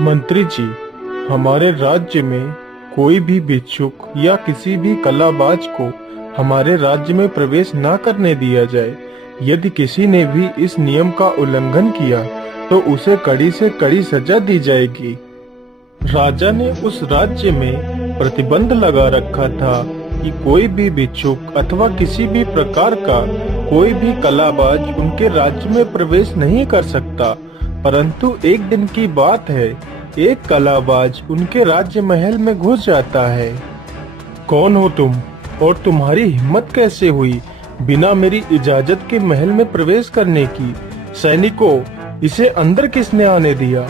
मंत्री जी, हमारे राज्य में कोई भी भिक्षुक या किसी भी कलाबाज को हमारे राज्य में प्रवेश न करने दिया जाए। यदि किसी ने भी इस नियम का उल्लंघन किया तो उसे कड़ी से कड़ी सजा दी जाएगी। राजा ने उस राज्य में प्रतिबंध लगा रखा था कि कोई भी भिक्षुक अथवा किसी भी प्रकार का कोई भी कलाबाज उनके राज्य में प्रवेश नहीं कर सकता। परंतु एक दिन की बात है, एक कलाबाज उनके राज्य महल में घुस जाता है। कौन हो तुम और तुम्हारी हिम्मत कैसे हुई बिना मेरी इजाजत के महल में प्रवेश करने की? सैनिकों, इसे अंदर किसने आने दिया?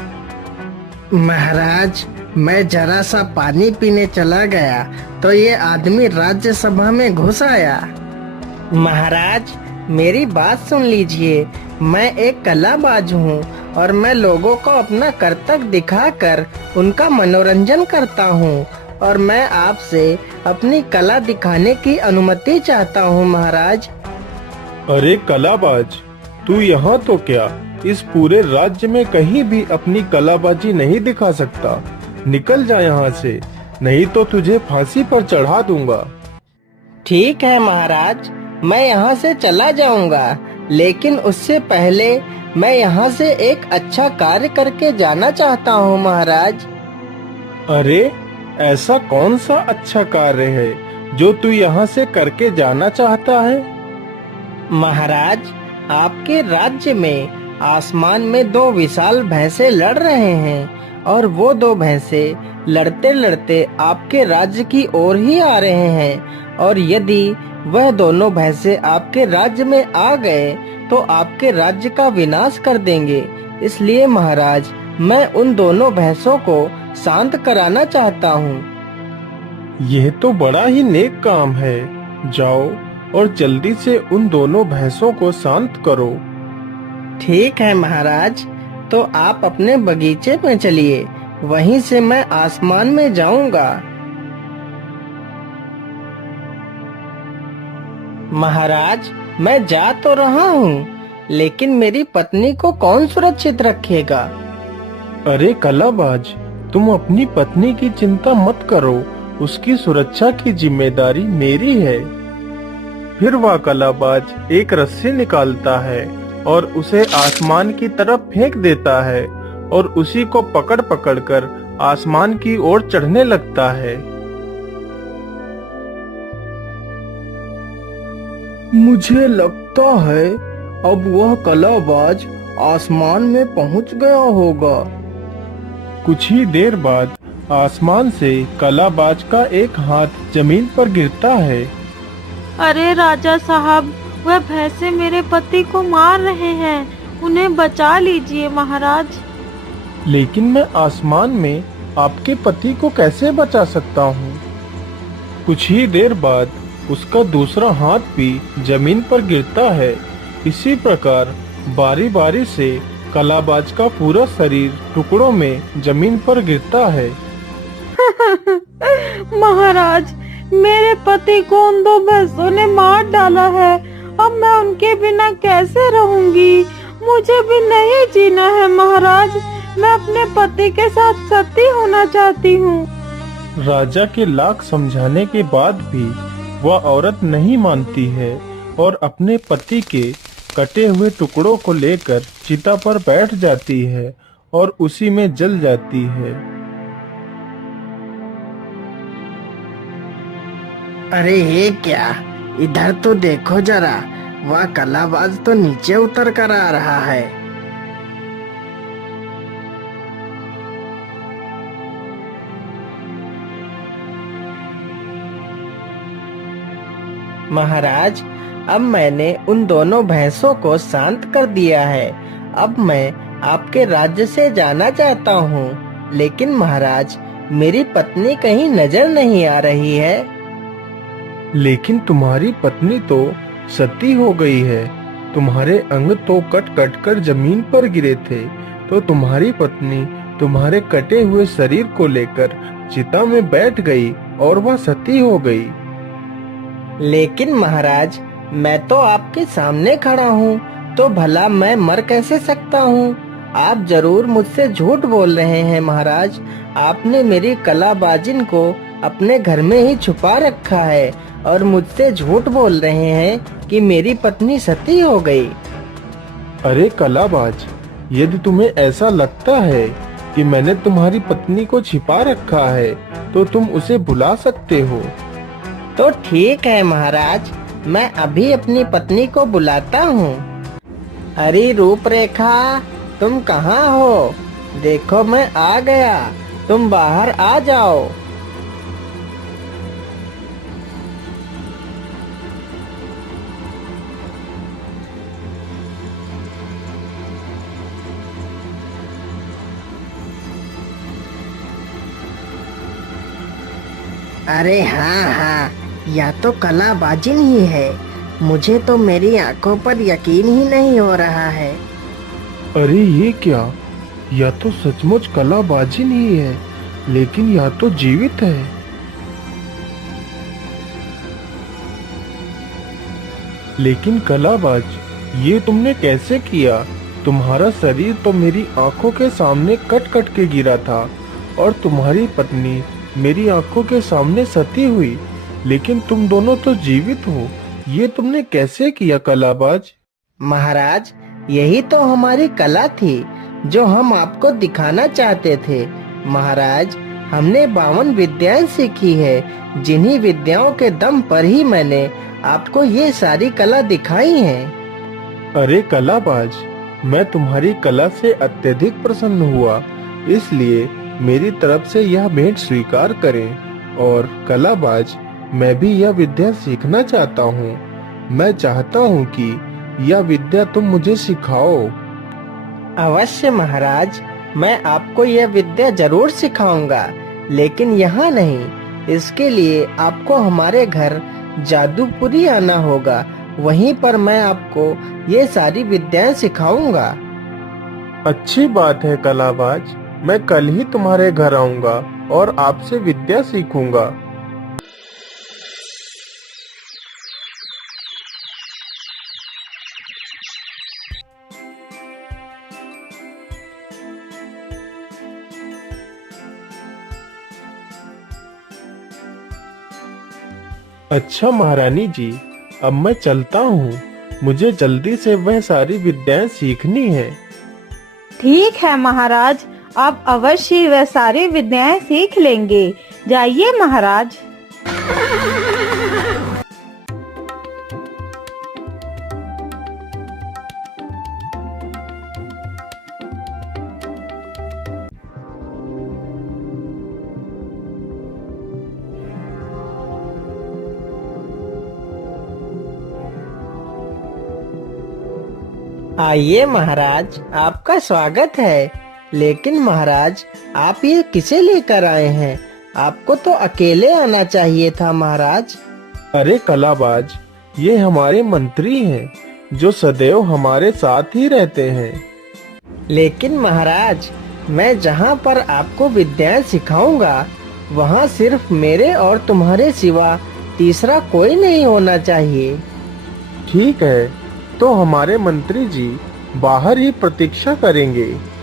महाराज, मैं जरा सा पानी पीने चला गया तो ये आदमी राज्यसभा में घुस आया। महाराज, मेरी बात सुन लीजिए। मैं एक कलाबाज हूँ और मैं लोगों को अपना करतब दिखाकर उनका मनोरंजन करता हूँ और मैं आपसे अपनी कला दिखाने की अनुमति चाहता हूँ महाराज। अरे कलाबाज, तू यहाँ तो क्या इस पूरे राज्य में कहीं भी अपनी कलाबाजी नहीं दिखा सकता। निकल जा यहाँ से, नहीं तो तुझे फांसी पर चढ़ा दूंगा। ठीक है महाराज, मैं यहाँ से चला जाऊंगा, लेकिन उससे पहले मैं यहाँ से एक अच्छा कार्य करके जाना चाहता हूँ महाराज। अरे, ऐसा कौन सा अच्छा कार्य है जो तू यहाँ से करके जाना चाहता है? महाराज, आपके राज्य में आसमान में दो विशाल भैंसे लड़ रहे हैं और वो दो भैंसे लड़ते लड़ते आपके राज्य की ओर ही आ रहे हैं, और यदि वह दोनों भैंसे आपके राज्य में आ गए तो आपके राज्य का विनाश कर देंगे। इसलिए महाराज, मैं उन दोनों भैंसों को शांत कराना चाहता हूँ। यह तो बड़ा ही नेक काम है। जाओ और जल्दी से उन दोनों भैंसों को शांत करो। ठीक है महाराज, तो आप अपने बगीचे में चलिए, वहीं से मैं आसमान में जाऊंगा। महाराज, मैं जा तो रहा हूँ, लेकिन मेरी पत्नी को कौन सुरक्षित रखेगा? अरे कलाबाज, तुम अपनी पत्नी की चिंता मत करो, उसकी सुरक्षा की जिम्मेदारी मेरी है। फिर वह कलाबाज एक रस्सी निकालता है और उसे आसमान की तरफ फेंक देता है और उसी को पकड़ पकड़ कर आसमान की ओर चढ़ने लगता है। मुझे लगता है अब वह कलाबाज आसमान में पहुंच गया होगा। कुछ ही देर बाद आसमान से कलाबाज का एक हाथ जमीन पर गिरता है। अरे राजा साहब, वह भैंसे मेरे पति को मार रहे हैं, उन्हें बचा लीजिए महाराज। लेकिन मैं आसमान में आपके पति को कैसे बचा सकता हूँ? कुछ ही देर बाद उसका दूसरा हाथ भी जमीन पर गिरता है। इसी प्रकार बारी बारी से कलाबाज का पूरा शरीर टुकड़ों में जमीन पर गिरता है। महाराज, मेरे पति को उन दो भैंसों ने मार डाला है। अब मैं उनके बिना कैसे रहूंगी? मुझे भी नहीं जीना है महाराज। मैं अपने पति के साथ सती होना चाहती हूँ। राजा के लाख समझाने के बाद भी वह औरत नहीं मानती है और अपने पति के कटे हुए टुकड़ों को लेकर चिता पर बैठ जाती है और उसी में जल जाती है। अरे ये क्या, इधर तो देखो जरा, वह कलाबाज तो नीचे उतर कर आ रहा है। महाराज, अब मैंने उन दोनों भैंसों को शांत कर दिया है। अब मैं आपके राज्य से जाना चाहता हूँ, लेकिन महाराज, मेरी पत्नी कहीं नजर नहीं आ रही है। लेकिन तुम्हारी पत्नी तो सती हो गई है। तुम्हारे अंग तो कट कट कर जमीन पर गिरे थे, तो तुम्हारी पत्नी तुम्हारे कटे हुए शरीर को लेकर चिता में बैठ गई और वह सती हो गई। लेकिन महाराज, मैं तो आपके सामने खड़ा हूँ, तो भला मैं मर कैसे सकता हूँ? आप जरूर मुझसे झूठ बोल रहे हैं महाराज। आपने मेरी कलाबाजिन को अपने घर में ही छुपा रखा है और मुझसे झूठ बोल रहे हैं कि मेरी पत्नी सती हो गई। अरे कलाबाज, यदि तुम्हें ऐसा लगता है कि मैंने तुम्हारी पत्नी को छिपा रखा है तो तुम उसे बुला सकते हो। तो ठीक है महाराज, मैं अभी अपनी पत्नी को बुलाता हूँ। अरे रूपरेखा, तुम कहाँ हो? देखो मैं आ गया, तुम बाहर आ जाओ। अरे हाँ हाँ, या तो कलाबाजिन ही है। मुझे तो मेरी आंखों पर यकीन ही नहीं हो रहा है। अरे ये क्या, या तो सचमुच कलाबाजिन ही है, लेकिन या तो जीवित है। लेकिन कलाबाज, ये तुमने कैसे किया? तुम्हारा शरीर तो मेरी आंखों के सामने कट कट के गिरा था और तुम्हारी पत्नी मेरी आंखों के सामने सती हुई, लेकिन तुम दोनों तो जीवित हो। ये तुमने कैसे किया कलाबाज? महाराज, यही तो हमारी कला थी जो हम आपको दिखाना चाहते थे। महाराज, हमने 52 विद्याएं सीखी है, जिन्हीं विद्याओं के दम पर ही मैंने आपको ये सारी कला दिखाई है। अरे कलाबाज, मैं तुम्हारी कला से अत्यधिक प्रसन्न हुआ, इसलिए मेरी तरफ से यह भेंट स्वीकार करें। और कलाबाज, मैं भी यह विद्या सीखना चाहता हूँ। मैं चाहता हूँ कि यह विद्या तुम मुझे सिखाओ। अवश्य महाराज, मैं आपको यह विद्या जरूर सिखाऊंगा, लेकिन यहाँ नहीं। इसके लिए आपको हमारे घर जादूपुरी आना होगा। वहीं पर मैं आपको ये सारी विद्याएं सिखाऊंगा। अच्छी बात है कलाबाज, मैं कल ही तुम्हारे घर आऊंगा और आपसे विद्या सीखूंगा। अच्छा महारानी जी, अब मैं चलता हूँ। मुझे जल्दी से वह सारी विद्याएं सीखनी है। ठीक है महाराज, आप अवश्य वह सारी विद्याएं सीख लेंगे। जाइए महाराज। आइए महाराज, आपका स्वागत है। लेकिन महाराज, आप ये किसे लेकर आए हैं? आपको तो अकेले आना चाहिए था महाराज। अरे कलाबाज, ये हमारे मंत्री हैं, जो सदैव हमारे साथ ही रहते हैं। लेकिन महाराज, मैं जहाँ पर आपको विद्याएं सिखाऊंगा, वहाँ सिर्फ मेरे और तुम्हारे सिवा तीसरा कोई नहीं होना चाहिए। ठीक है, तो हमारे मंत्री जी बाहर ही प्रतीक्षा करेंगे।